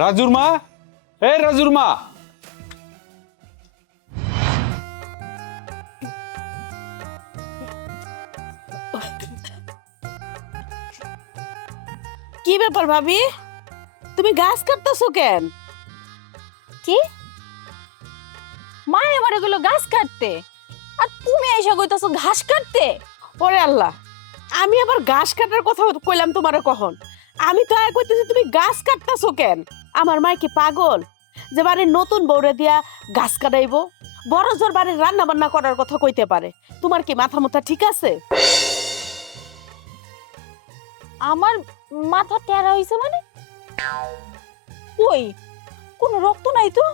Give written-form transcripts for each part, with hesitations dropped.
রাজুর মা, এই রাজুর মা। কি ব্যাপার ভাবি, তুমি গাছ কাটতেছো কেন? কি মা এবার এগুলো গাছ কাটতে, আর তুমি এসে কইতাছো ঘাস কাটতে? ওরে আল্লাহ, আমি আবার গাছ কাটার কথা কইলাম তোমারে কখন? আমি তো আর কইতেছি তুমি গাছ কাটতেছো কেন? আমার মাই কি পাগল যে বাড়ির নতুন বউরে দিয়া গাছ কাটাইবো? বড় জোর বাড়ির রান্না বান্না করার কথা কইতে পারে। তোমার কি মাথা মুথা ঠিক আছে? আমার মাথা টেরা হইছে মানে? কই কোনো রক্ত নাই তো।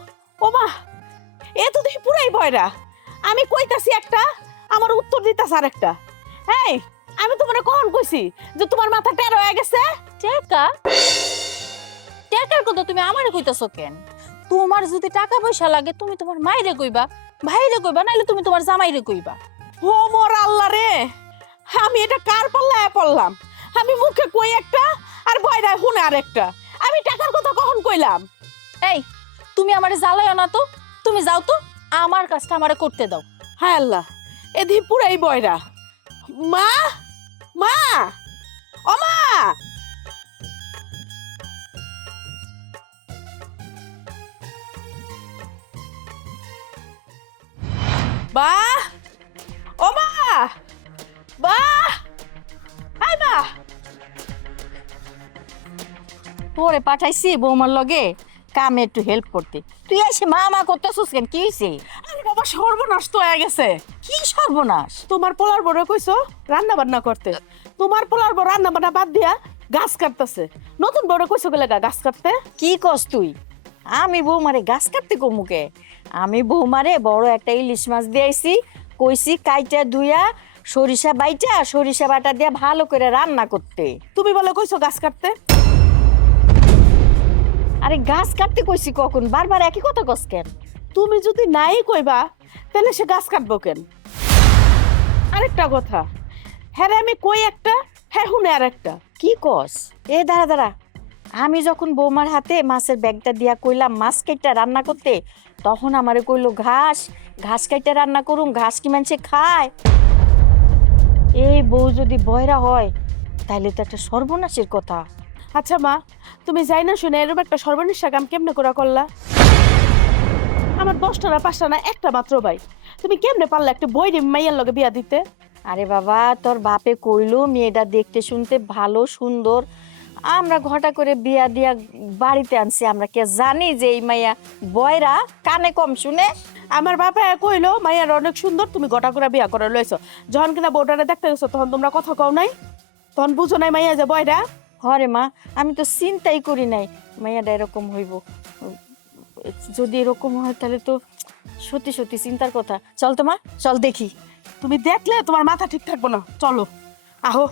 ওমা, এ তো দেখি পুরাই বয়রা। আমি কইতাছি একটা, আমার উত্তর দিতাছ আর একটা। এই, আমি তোমারে কখন কইছি যে তোমার মাথা টের হয়ে গেছে? টাকা টাকার কথা তুমি আমারে কইতাছো কেন? তোমার যদি টাকা পয়সা লাগে তুমি তোমার মাইরে কইবা, ভাইরে কইবা, নাইলে তুমি তোমার জামাইরে কইবা। ও মোর আল্লাহ রে, আমি এটা কার পাল্লায় পড়লাম? আমি মুখে কই একটা আর বয়রায় শুনে আর একটা। আমি টাকার কথা কখন কইলাম? এই তুমি আমারে জ্বালাইও না তো, তুমি যাও তো, আমার কাজটা আমারে করতে দাও। হায় আল্লাহ, এদি পুরাই বয়রা। মা, মা, ও মা! বা, ও মা, বা, হাই মা। তোরে পাঠাইছি বৌমার লগে কামে একটু হেল্প করতে, তুই এসে মা মা করতেছিস কেন? কি হইছে? আরে বাবা, সর্বনাশ তো হয়ে গেছে। কি সর্বনাশ? তোমার পোলার বড় কইছো রান্না বান্না করতে, তোমার পোলার বড় রান্না বান্না বাদ দিয়া গাছ কাটতেছে। নতুন বড় কইছো গেলে গাছ কাটতে? কি কস তুই? আমি বৌমারে গাছ কাটতে কমুকে? আমি বৌমারে বড় একটা ইলিশ মাছ দিয়েছি, কইছি কাইটা ধুইয়া সরিষা বাইটা সরিষা বাটা দিয়া ভালো করে রান্না করতে। তুমি বলে কইছো গাছ কাটতে? আরে গাছ কাটতে কইছি কখন? বারবার একই কথা কস কেন? তুমি যদি নাই কইবা তাহলে সে গাছ কাটবো কেন? আরেকটা কথা, হ্যাঁ রে, আমি কই একটা, হ্যাঁ হুনে আর একটা। কি কস? এ দাঁড়া দাঁড়া, আমি যখন বৌমার হাতে মাছের ব্যাগটা দিয়া কইলাম মাছ কেটে রান্না করতে, তখন আমারে কইলো ঘাস ঘাস কেটে রান্না করুম, ঘাস কি মানুষে খায়? এই বউ যদি বয়রা হয় তাইলে তো একটা সর্বনাশের কথা। আচ্ছা মা, তুমি যাই না শুনে এরকম একটা সর্বনিশা কাম কেমনে করে করলা? আমার 10টা না 5টা না একটা মাত্র ভাই, তুমি কেমনে পারলা একটা বইরে মাইয়ার লগে বিয়া দিতে? আরে বাবা, তোর বাপে কইলো মেয়েটা দেখতে শুনতে ভালো সুন্দর, আমরা ঘটা করে বিয়া দিয়া বাড়িতে আনছি। আমরা কে জানি যে এই মাইয়া বয়রা, কানে কম শুনে? আমার বাবা কইলো মাইয়ার অনেক সুন্দর, তুমি গোটা করে বিয়া করে লইছো। যখন কিনা বউটারে দেখতে গেছো তখন তোমরা কথা কও নাই? তখন বুঝো নাই মাইয়া যে বয়রা? হরে মা, আমি তো চিন্তাই করি নাই মাইয়াটা এরকম হইব। যদি এরকম হয় তাহলে তো সত্যি সত্যি চিন্তার কথা। চল তো মা, চল দেখি। তুমি দেখলে তোমার মাথা ঠিক থাকবো না, চলো আহো।